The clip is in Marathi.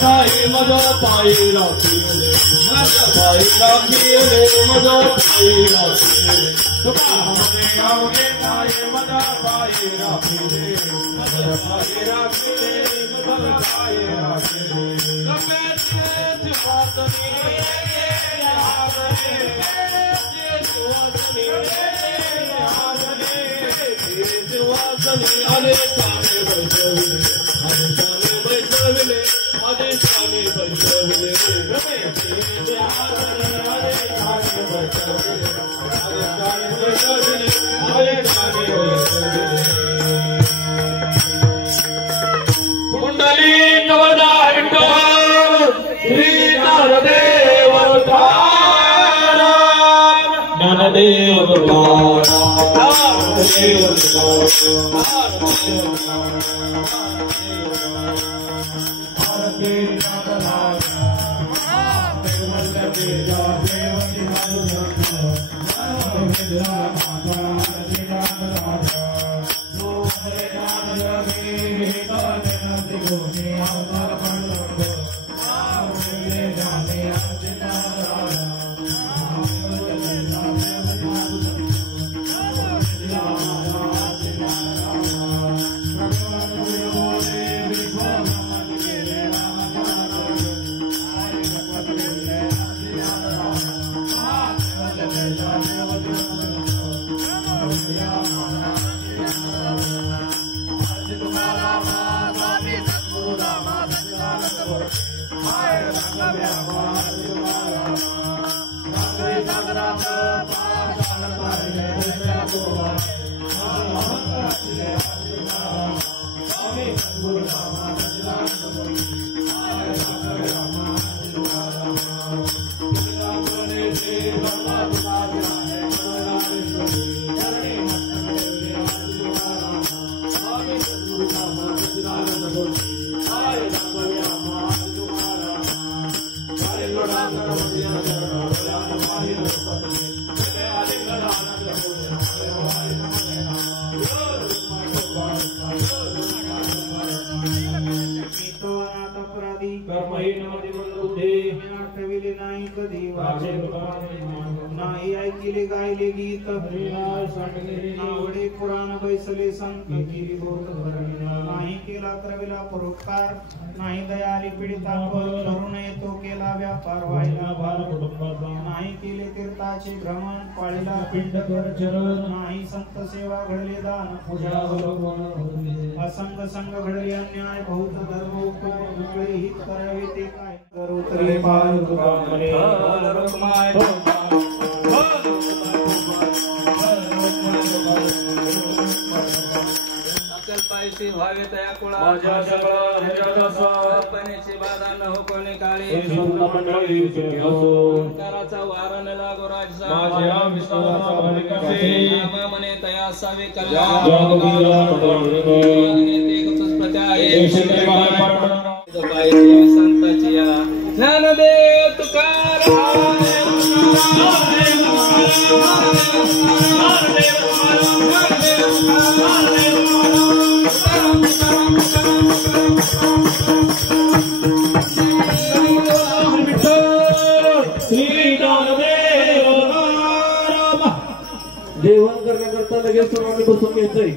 साई मजा पाई राखिले पाई राखिले मजा पाई राखिले हमारे आओगे साई मजा पाई राखिले मजा पाई राखिले मजा पाई राखिले अरे सारे बैठविले अरे सारे बैठविले अरे सारे बैठविले कुंडली कवदा विठ्ठल श्री ज्ञानदेव ज्ञानदेव नाही ऐकिले गायले गीत नावडे पुराण बैसले संत केली बोध नाही केला क्रविला परोपकार नाही दयाली पीडिता करून तो केला व्यापार व्हायला भार कुटुंबाचा नाही केले तीर्थाचे भ्रमण पाळीला पिंड कर चरण नाही संत सेवा घडले दान पूजा असंग संग घडले अन्याय बहुत धर्म उपयोग हित करावे ते काय करू तरी पाय तुकामले रखमाय पैसे व्हावे तया कुळा माझ्या सगळा ह्याचा अपनेची बाधा न हो कोणी काळी संत मंडळी ओंकाराचा वारा न लागो राजसा माझ्या विश्वासा भलिकासे नामा मने तया सावे कल्याण जोगवीरा मंडळी ते कुछ प्रत्याये शिंदे बाय पडण पायची संताचिया ज्ञानदेव तुकाराम जेवण करण्याकरता लगेच सर्वांनी बसून घ्यायचंय.